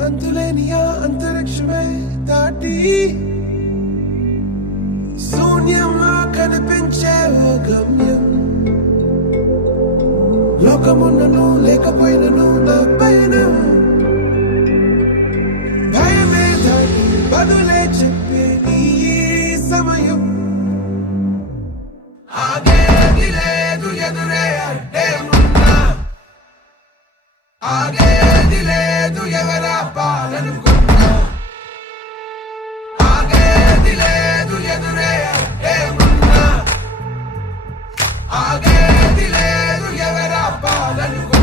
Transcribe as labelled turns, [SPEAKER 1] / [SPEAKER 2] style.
[SPEAKER 1] అంతులేని ఆ అంతరిక్షమే దాటి శూన్యంలో కనిపించే ఓ గమ్యం. లోకమున్నను లేకపోయినను నా పైన భయమే దాటి బదులే చెప్పే నీ సమయం. ఆగే లేదు ఎదురే అంటే ఉన్నా.
[SPEAKER 2] velho